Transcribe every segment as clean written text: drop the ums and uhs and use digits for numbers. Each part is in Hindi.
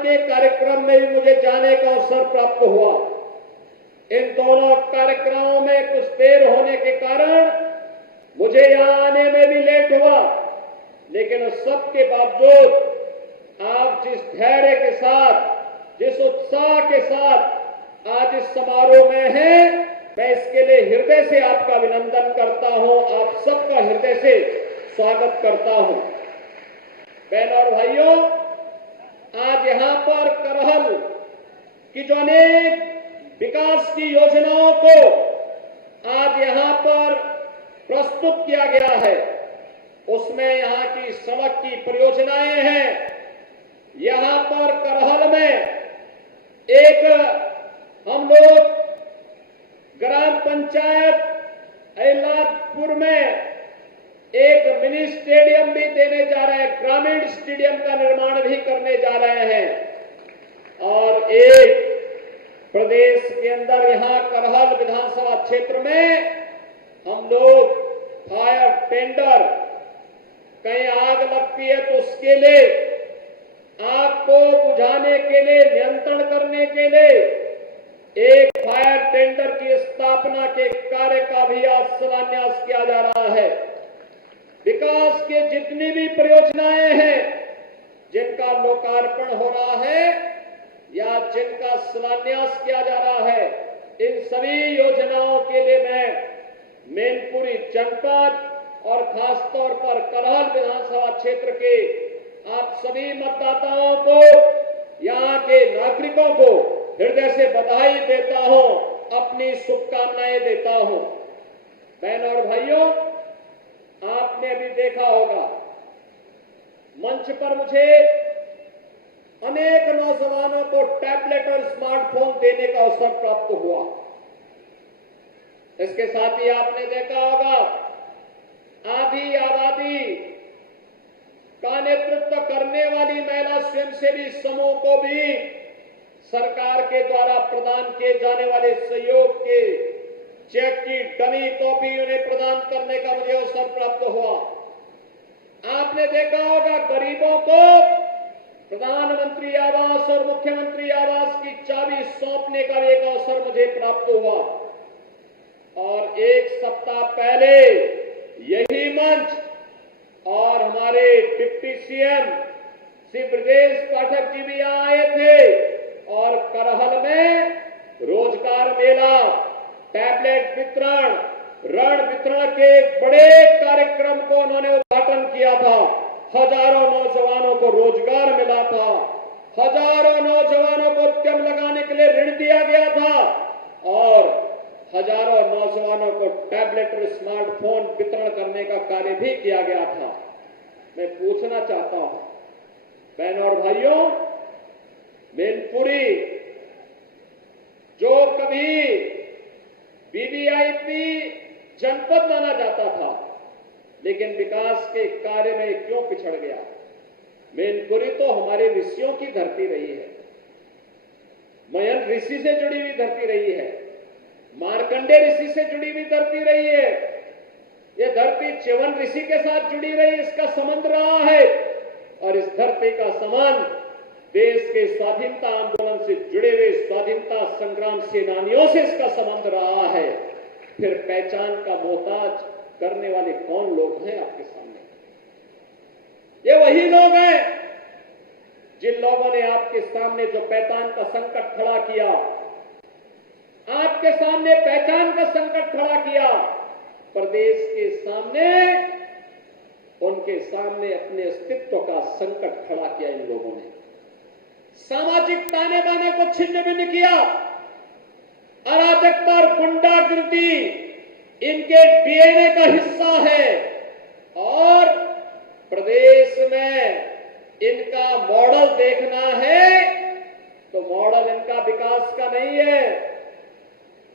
के कार्यक्रम में भी मुझे जाने का अवसर प्राप्त हुआ। इन दोनों कार्यक्रमों में कुछ देर होने के कारण मुझे यहां आने में भी लेट हुआ, लेकिन उस सब के बावजूद आप जिस धैर्य के साथ, जिस उत्साह के साथ आज इस समारोह में हैं, मैं इसके लिए हृदय से आपका अभिनंदन करता हूं, आप सबका हृदय से स्वागत करता हूं। बहनों और भाइयों, आज यहां पर करहल की जो अनेक विकास की योजनाओं को आज यहां पर प्रस्तुत किया गया है, उसमें यहां की सड़क की परियोजनाएं हैं। यहां पर करहल में एक हम लोग ग्राम पंचायत एलादपुर में एक मिनी स्टेडियम भी देने जा रहे हैं, ग्रामीण स्टेडियम का निर्माण भी करने जा रहे हैं। और एक प्रदेश के अंदर यहां करहल विधानसभा क्षेत्र में हम लोग फायर टेंडर, कहीं आग लगती है तो उसके लिए, आग को बुझाने के लिए, नियंत्रण करने के लिए एक फायर टेंडर की स्थापना के कार्य का भी आज शिलान्यास किया जा रहा है। विकास के जितनी भी परियोजनाएं हैं जिनका लोकार्पण हो रहा है या जिनका शिलान्यास किया जा रहा है, इन सभी योजनाओं के लिए मैं मैनपुरी जनपद और खासतौर पर करहल विधानसभा क्षेत्र के आप सभी मतदाताओं को, यहां के नागरिकों को हृदय से बधाई देता हूं, अपनी शुभकामनाएं देता हूं। बहनों और भाइयों, आपने अभी देखा होगा मंच पर मुझे अनेक नौजवानों को टैबलेट और स्मार्टफोन देने का अवसर प्राप्त हुआ। इसके साथ ही आपने देखा होगा आधी आबादी का नेतृत्व करने वाली महिला स्वयंसेवी समूह को भी सरकार के द्वारा प्रदान किए जाने वाले सहयोग के चेक की डमी कॉपी उन्हें प्रदान करने का मुझे अवसर प्राप्त हुआ। आपने देखा होगा गरीबों को प्रधानमंत्री आवास और मुख्यमंत्री आवास की चाबी सौंपने का एक अवसर मुझे प्राप्त हुआ। और एक सप्ताह पहले यही मंच और हमारे डिप्टी सीएम श्री ब्रजेश पाठक जी भी यहां आए थे और करहल में रोजगार मेला, टैबलेट वितरण, ऋण वितरण के बड़े कार्यक्रम को उन्होंने उद्घाटन किया था। हजारों नौजवानों को रोजगार मिला था, हजारों नौजवानों को उद्यम लगाने के लिए ऋण दिया गया था और हजारों नौजवानों को टैबलेट और स्मार्टफोन वितरण करने का कार्य भी किया गया था। मैं पूछना चाहता हूं बहनों और भाइयों, मैनपुरी जो कभी वीवीआईपी जनपद माना जाता था, लेकिन विकास के कार्य में क्यों पिछड़ गया? मैनपुरी तो हमारे ऋषियों की धरती रही है, मयन ऋषि से जुड़ी हुई धरती रही है, मार्कंडे ऋषि से जुड़ी हुई धरती रही है। यह धरती च्यवन ऋषि के साथ जुड़ी रही, इसका संबंध रहा है और इस धरती का संबंध देश के स्वाधीनता आंदोलन से जुड़े हुए स्वाधीनता संग्राम सेनानियों से इसका संबंध रहा है। फिर पहचान का मोहताज करने वाले कौन लोग हैं आपके सामने? ये वही लोग हैं जिन लोगों ने आपके सामने जो पहचान का संकट खड़ा किया, आपके सामने पहचान का संकट खड़ा किया, प्रदेश के सामने, उनके सामने अपने अस्तित्व का संकट खड़ा किया। इन लोगों ने सामाजिक ताने बाने को छिन्न भिन्न किया, अराजकता और गुंडागिर्दी इनके डीएनए का हिस्सा है और प्रदेश में इनका मॉडल देखना है तो मॉडल इनका विकास का नहीं है।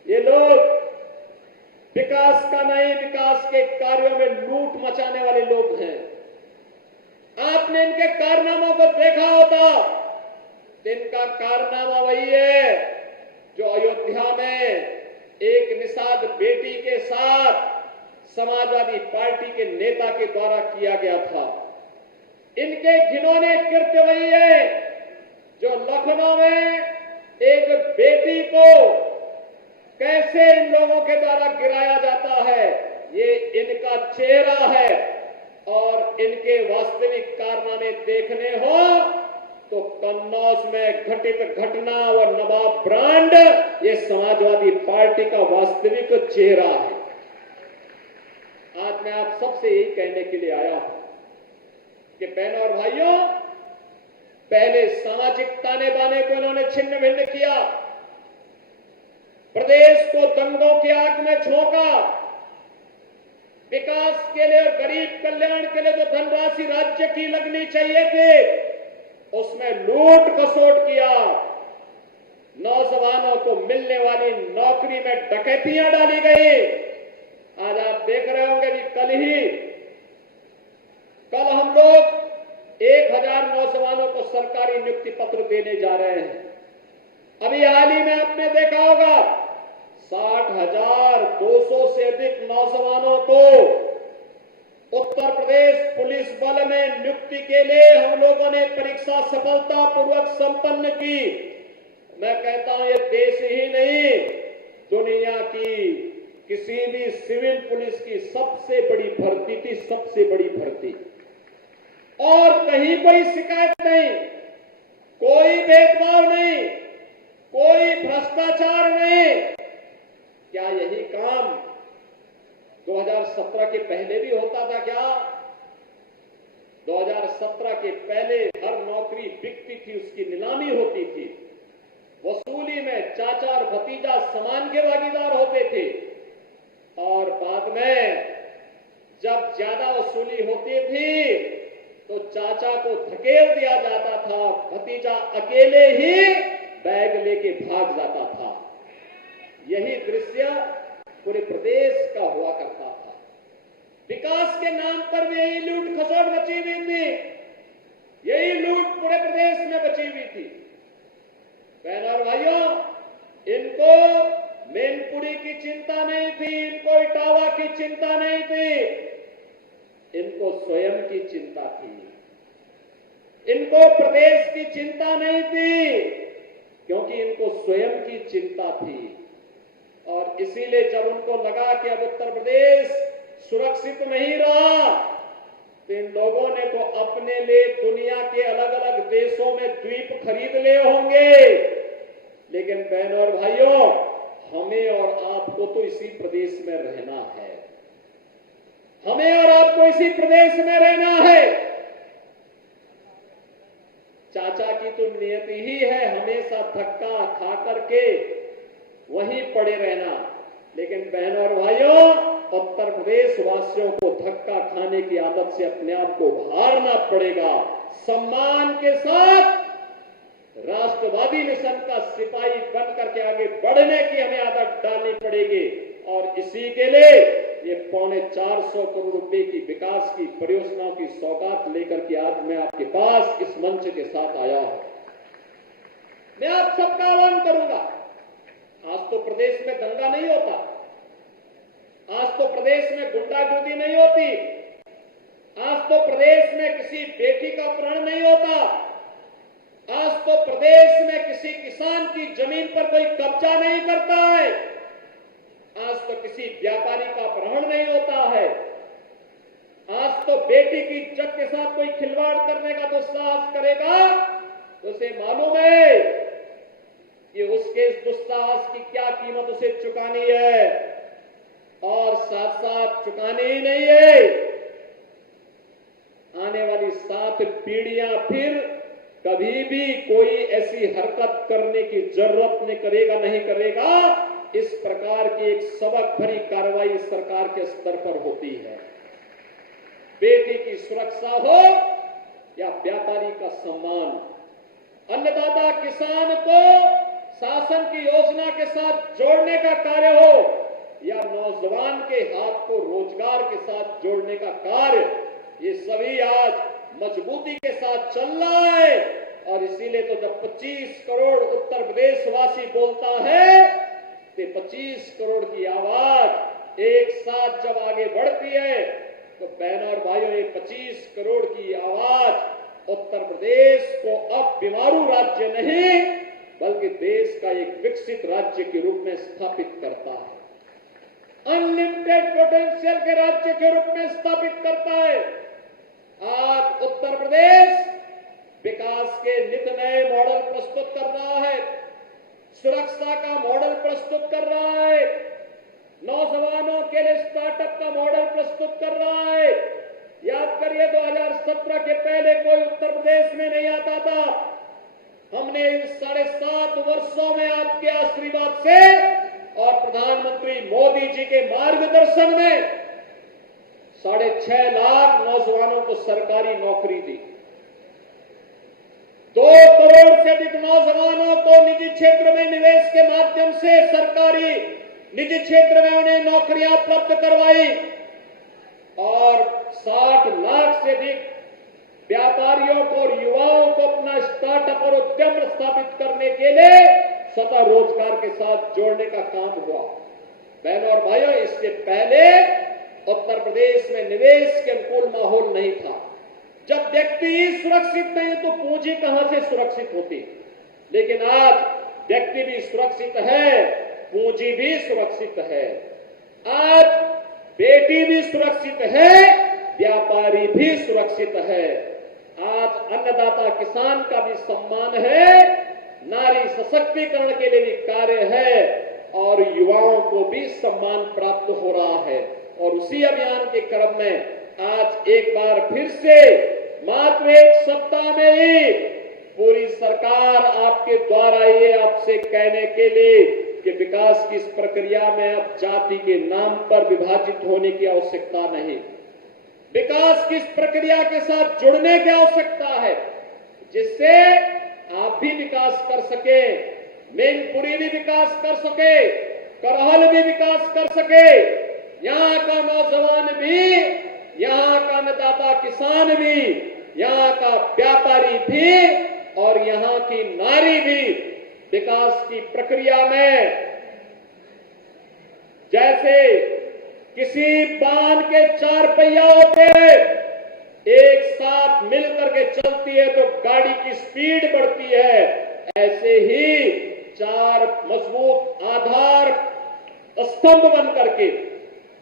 ये लोग विकास का नहीं, विकास के कार्यों में लूट मचाने वाले लोग हैं। आपने इनके कारनामों को देखा होता, इनका कारनामा वही है जो अयोध्या में एक निषाद बेटी के साथ समाजवादी पार्टी के नेता के द्वारा किया गया था। इनके घिनौने कृत्य वही है जो लखनऊ में एक बेटी को कैसे इन लोगों के द्वारा गिराया जाता है, ये इनका चेहरा है। और इनके वास्तविक कारनामे देखने हो तो कन्नौज में घटित घटना और नवाब ब्रांड ये समाजवादी पार्टी का वास्तविक चेहरा है। आज मैं आप सबसे यही कहने के लिए आया हूं कि बहनों और भाइयों, पहले सामाजिक ताने बाने को इन्होंने छिन्न भिन्न किया, प्रदेश को दंगों की आग में झोंका, विकास के लिए और गरीब कल्याण के लिए जो धनराशि राज्य की लगनी चाहिए थी उसमें लूट खसोट किया, नौजवानों को मिलने वाली नौकरी में डकैतियां डाली गई। आज आप देख रहे होंगे कि कल हम लोग 1000 नौजवानों को सरकारी नियुक्ति पत्र देने जा रहे हैं। अभी हाल ही में आपने देखा होगा 60,200 से अधिक नौजवानों को उत्तर प्रदेश पुलिस बल में नियुक्ति के लिए हम लोगों ने परीक्षा सफलतापूर्वक संपन्न की। मैं कहता हूं ये देश ही नहीं, दुनिया की किसी भी सिविल पुलिस की सबसे बड़ी भर्ती थी, सबसे बड़ी भर्ती। और कहीं कोई शिकायत नहीं, कोई भेदभाव नहीं, कोई भ्रष्टाचार नहीं। क्या यही काम 2017 के पहले भी होता था क्या? 2017 के पहले हर नौकरी बिकती थी, उसकी नीलामी होती थी, वसूली में चाचा और भतीजा समान के भागीदार होते थे, और बाद में जब ज्यादा वसूली होती थी तो चाचा को धकेल दिया जाता था, भतीजा अकेले ही बैग लेके भाग जाता था। यही दृश्य पूरे प्रदेश का हुआ करता था। विकास के नाम पर भी यही लूट खसोट मची हुई थी, यही लूट पूरे प्रदेश में बची हुई थी। बहनों और भाइयों, इनको मैनपुरी की चिंता नहीं थी, इनको इटावा की चिंता नहीं थी, इनको स्वयं की चिंता थी, इनको प्रदेश की चिंता नहीं थी, क्योंकि इनको स्वयं की चिंता थी। और इसीलिए जब उनको लगा कि अब उत्तर प्रदेश सुरक्षित नहीं रहा, तो इन लोगों ने तो अपने लिए दुनिया के अलग अलग देशों में द्वीप खरीद लिए होंगे। लेकिन बहनों और भाइयों, हमें और आपको तो इसी प्रदेश में रहना है, हमें और आपको इसी प्रदेश में रहना है। चाचा की तो नियति ही है हमेशा धक्का खा करके वहीं पड़े रहना। लेकिन बहनों और भाइयों, उत्तर प्रदेश वासियों को धक्का खाने की आदत से अपने आप को उभारना पड़ेगा। सम्मान के साथ राष्ट्रवादी मिशन का सिपाही बनकर के आगे बढ़ने की हमें आदत डालनी पड़ेगी। और इसी के लिए ये 450 करोड़ रुपए की विकास की परियोजनाओं की सौगात लेकर के आज मैं आपके पास इस मंच के साथ आया हूं। मैं आप सबका आह्वान करूंगा, आज तो प्रदेश में दंगा नहीं होता, आज तो प्रदेश में गुंडागर्दी नहीं होती, आज तो प्रदेश में किसी बेटी का अपहरण नहीं होता, आज तो प्रदेश में किसी किसान की जमीन पर कोई कब्जा नहीं करता है, आज तो किसी व्यापारी का अपहरण नहीं होता है, आज तो बेटी की इज्जत के साथ कोई खिलवाड़ करने का जो साहस करेगा तो उसे मालूम है कि उसके इस दुस्साहस की क्या कीमत उसे चुकानी है। और साथ साथ चुकानी ही नहीं है, आने वाली 7 पीढ़ियां फिर कभी भी कोई ऐसी हरकत करने की जरूरत नहीं करेगा। इस प्रकार की एक सबक भरी कार्रवाई सरकार के स्तर पर होती है। बेटी की सुरक्षा हो या व्यापारी का सम्मान, अन्नदाता किसान को शासन की योजना के साथ जोड़ने का कार्य हो या नौजवान के हाथ को रोजगार के साथ जोड़ने का कार्य, ये सभी आज मजबूती के साथ चल रहा है। और इसीलिए तो जब 25 करोड़ उत्तर प्रदेश वासी बोलता है तो 25 करोड़ की आवाज एक साथ जब आगे बढ़ती है तो बहनों और भाइयों, ये 25 करोड़ की आवाज उत्तर प्रदेश को अब बीमारू राज्य नहीं बल्कि देश का एक विकसित राज्य के रूप में स्थापित करता है, अनलिमिटेड पोटेंशियल के राज्य के रूप में स्थापित करता है। आज उत्तर प्रदेश विकास के नित नए मॉडल प्रस्तुत कर रहा है, सुरक्षा का मॉडल प्रस्तुत कर रहा है, नौजवानों के लिए स्टार्टअप का मॉडल प्रस्तुत कर रहा है। याद करिए 2017 के पहले कोई उत्तर प्रदेश में नहीं आता था। हमने इन 7.5 वर्षों में आपके आशीर्वाद से और प्रधानमंत्री मोदी जी के मार्गदर्शन में 6.5 लाख नौजवानों को सरकारी नौकरी दी, 2 करोड़ से अधिक नौजवानों को निजी क्षेत्र में निवेश के माध्यम से सरकारी निजी क्षेत्र में उन्हें नौकरियां उपलब्ध करवाई और 60 लाख से अधिक व्यापारियों को और युवाओं को अपना स्टार्टअप और उद्यम स्थापित करने के लिए स्वतः रोजगार के साथ जोड़ने का काम हुआ। बहनों और भाइयों, इससे पहले उत्तर प्रदेश में निवेश के अनुकूल माहौल नहीं था। जब व्यक्ति ही सुरक्षित नहीं तो पूंजी कहां से सुरक्षित होती। लेकिन आज व्यक्ति भी सुरक्षित है, पूंजी भी सुरक्षित है। आज बेटी भी सुरक्षित है, व्यापारी भी सुरक्षित है। आज अन्नदाता किसान का भी सम्मान है, नारी सशक्तिकरण के लिए भी कार्य है और युवाओं को भी सम्मान प्राप्त हो रहा है। और उसी अभियान के क्रम में आज एक बार फिर से मात्र 1 सप्ताह में ही पूरी सरकार आपके द्वारा ये आपसे कहने के लिए कि विकास की इस प्रक्रिया में अब जाति के नाम पर विभाजित होने की आवश्यकता नहीं, विकास की इस प्रक्रिया के साथ जुड़ने की आवश्यकता है, जिससे आप भी विकास कर सके, मैनपुरी भी विकास कर सके, करहल भी विकास कर सके, यहाँ का नौजवान भी, यहाँ का अन्नदाता किसान भी, यहाँ का व्यापारी भी और यहाँ की नारी भी विकास की प्रक्रिया में जैसे किसी बांध के 4 पहिया होते हैं, एक साथ मिलकर के चलती है तो गाड़ी की स्पीड बढ़ती है, ऐसे ही 4 मजबूत आधार स्तंभ बन करके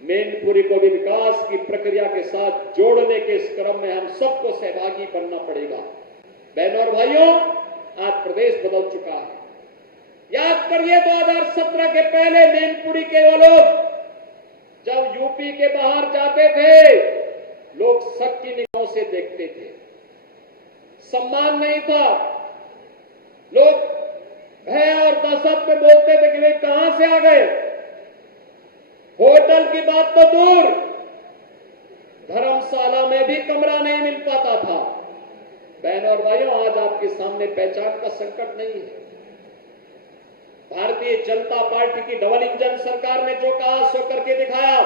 मैनपुरी को भी विकास की प्रक्रिया के साथ जोड़ने के इस क्रम में हम सबको सहभागी बनना पड़ेगा। बहनों और भाइयों, आज प्रदेश बदल चुका है। याद करिए 2017 के पहले मैनपुरी के वो लोग जब यूपी के बाहर जाते थे, लोग शक की निगाहों से देखते थे, सम्मान नहीं था, लोग भय और दहशत में बोलते थे कि वे कहां से आ गए। होटल की बात तो दूर, धर्मशाला में भी कमरा नहीं मिल पाता था। बहनों और भाइयों, आज आपके सामने पहचान का संकट नहीं है। भारतीय जनता पार्टी की डबल इंजन सरकार ने जो कहा सो करके दिखाया।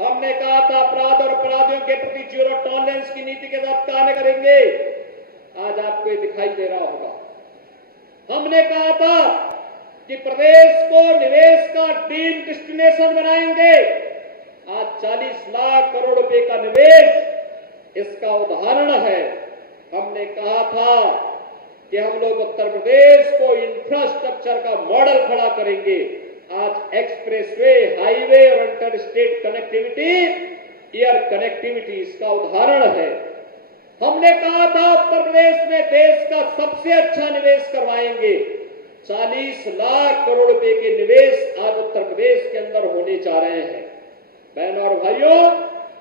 हमने कहा था अपराध और अपराधियों के प्रति जीरो टॉलरेंस की नीति के साथ कार्य करेंगे, आज आपको ये दिखाई दे रहा होगा। हमने कहा था कि प्रदेश को निवेश का ड्रीम डेस्टिनेशन बनाएंगे, आज 40 लाख करोड़ रुपए का निवेश इसका उदाहरण है। हमने कहा था कि हम लोग उत्तर प्रदेश को इंफ्रास्ट्रक्चर का मॉडल खड़ा करेंगे, आज एक्सप्रेसवे, हाईवे और inter state connectivity, air connectivity इसका उदाहरण है। हमने कहा था उत्तर प्रदेश में देश का सबसे अच्छा निवेश करवाएंगे, 40 लाख करोड़ रुपए के निवेश आज उत्तर प्रदेश के अंदर होने जा रहे हैं। बहनों और भाइयों,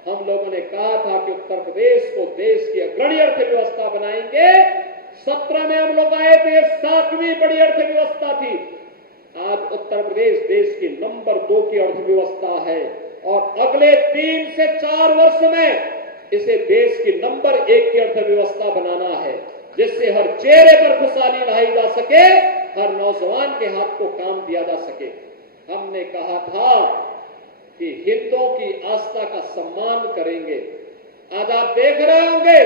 हम लोगों ने कहा था कि उत्तर प्रदेश को देश की अग्रणी अर्थव्यवस्था बनाएंगे। 17 में हम लोग आए थे, 7वीं बड़ी अर्थव्यवस्था थी, आज उत्तर प्रदेश देश की नंबर 2 की अर्थव्यवस्था है और अगले 3 से 4 वर्ष में इसे देश की नंबर 1 की अर्थव्यवस्था बनाना है, जिससे हर चेहरे पर खुशहाली लाई जा सके, हर नौजवान के हाथ को काम दिया जा सके। हमने कहा था कि हिंदुओं की आस्था का सम्मान करेंगे। आज आप देख रहे होंगे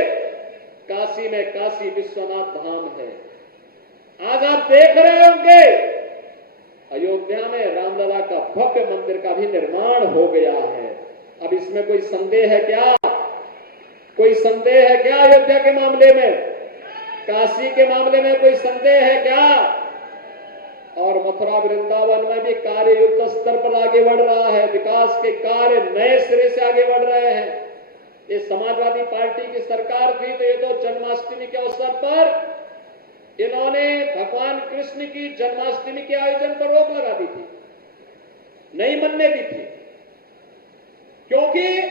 काशी में काशी विश्वनाथ धाम है, आज आप देख रहे होंगे अयोध्या में रामलला का भव्य मंदिर का भी निर्माण हो गया है। अब इसमें कोई संदेह है क्या? कोई संदेह है क्या अयोध्या के मामले में? काशी के मामले में कोई संदेह है क्या? और मथुरा वृंदावन में भी कार्य युद्ध स्तर पर आगे बढ़ रहा है, विकास के कार्य नए सिरे से आगे बढ़ रहे हैं। ये समाजवादी पार्टी की सरकार थी तो ये तो जन्माष्टमी के अवसर पर इन्होंने भगवान कृष्ण की जन्माष्टमी के आयोजन पर रोक लगा दी थी, नहीं बनने दी थी, क्योंकि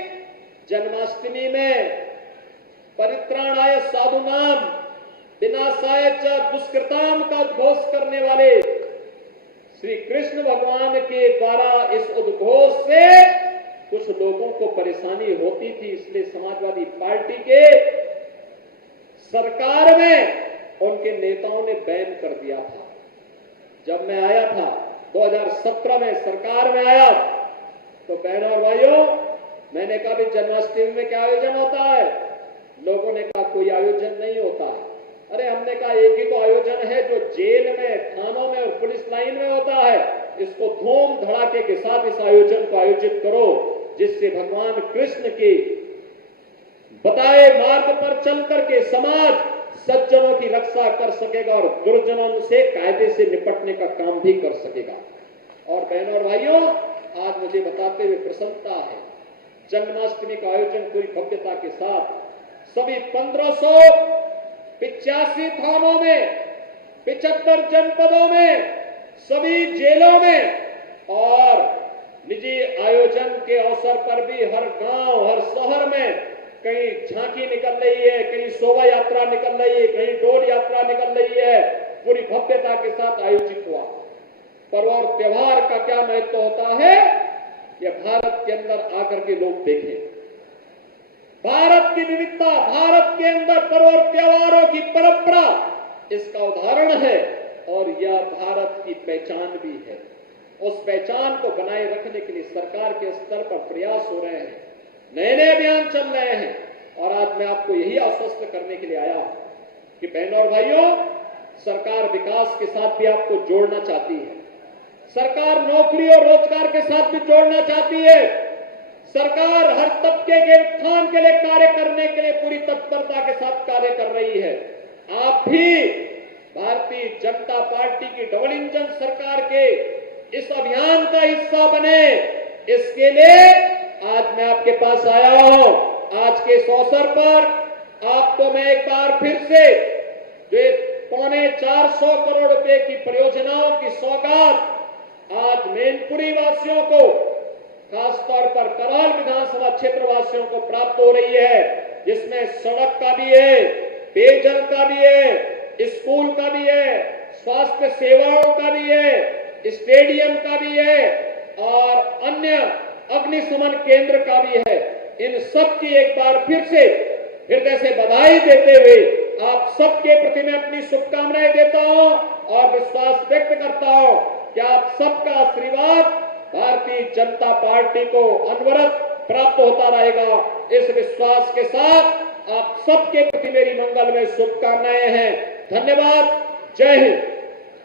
जन्माष्टमी में परित्राणाय साधुनाम विनाशाय च दुष्कृताम का उद्घोष करने वाले श्री कृष्ण भगवान के द्वारा इस उद्घोष से कुछ लोगों को परेशानी होती थी, इसलिए समाजवादी पार्टी के सरकार में उनके नेताओं ने बैन कर दिया था। जब मैं आया था 2017 में सरकार में आया तो बहनों और भाइयों मैंने कहा भी जन्माष्टमी में क्या आयोजन होता है? लोगों ने कहा कोई आयोजन नहीं होता है। अरे हमने कहा एक ही तो आयोजन है जो जेल में, थानों में और पुलिस लाइन में होता है। इसको धूम धड़ाके के साथ इस आयोजन को आयोजित करो, जिससे भगवान कृष्ण के बताए मार्ग पर चल करके समाज सज्जनों की रक्षा कर सकेगा और दुर्जनों से कायदे से निपटने का काम भी कर सकेगा। और बहनों और भाइयों, आज मुझे बताते हुए प्रसन्नता है, जन्माष्टमी का आयोजन पूरी भव्यता के साथ सभी 1585 थानों में, 75 जनपदों में, सभी जेलों में और निजी आयोजन के अवसर पर भी हर गांव, हर शहर में कहीं झांकी निकल रही है, कहीं शोभा यात्रा निकल रही है, कहीं डोल यात्रा निकल रही है, पूरी भव्यता के साथ आयोजित हुआ। पर्व और त्योहार का क्या महत्व होता है, यह भारत के अंदर आकर के लोग देखें। भारत की विविधता, भारत के अंदर पर्व और त्योहारों की परंपरा इसका उदाहरण है और यह भारत की पहचान भी है। उस पहचान को बनाए रखने के लिए सरकार के स्तर पर प्रयास हो रहे हैं, नए नए अभियान चल रहे हैं। और आज मैं आपको यही आश्वस्त करने के लिए आया हूं कि बहनों और भाइयों, सरकार विकास के साथ भी आपको जोड़ना चाहती है, सरकार नौकरी और रोजगार के साथ भी जोड़ना चाहती है, सरकार हर तबके के उत्थान के लिए कार्य करने के लिए पूरी तत्परता के साथ कार्य कर रही है। आप भी भारतीय जनता पार्टी की डबल इंजन सरकार के इस अभियान का हिस्सा बने, इसके लिए आज मैं आपके पास आया हूं। आज के इस अवसर पर आपको मैं एक बार फिर से जो 450 करोड़ रुपए की परियोजनाओं की सौगात आज मैनपुरी वासियों को, खासतौर पर कराल विधानसभा क्षेत्र वासियों को प्राप्त हो रही है, जिसमें सड़क का भी है, पेयजल का भी है, स्कूल का भी है, स्वास्थ्य सेवाओं का भी है, स्टेडियम का भी है और अन्य अग्निशमन केंद्र का भी है। इन सब की एक बार फिर से हृदय से बधाई देते हुए आप सबके प्रति मैं अपनी शुभकामनाएं देता हूं और विश्वास व्यक्त करता हूं कि आप सबका आशीर्वाद भारतीय जनता पार्टी को अनवरत प्राप्त होता रहेगा। इस विश्वास के साथ आप सबके प्रति मेरी मंगलमय शुभकामनाएं हैं। धन्यवाद। जय हिंद।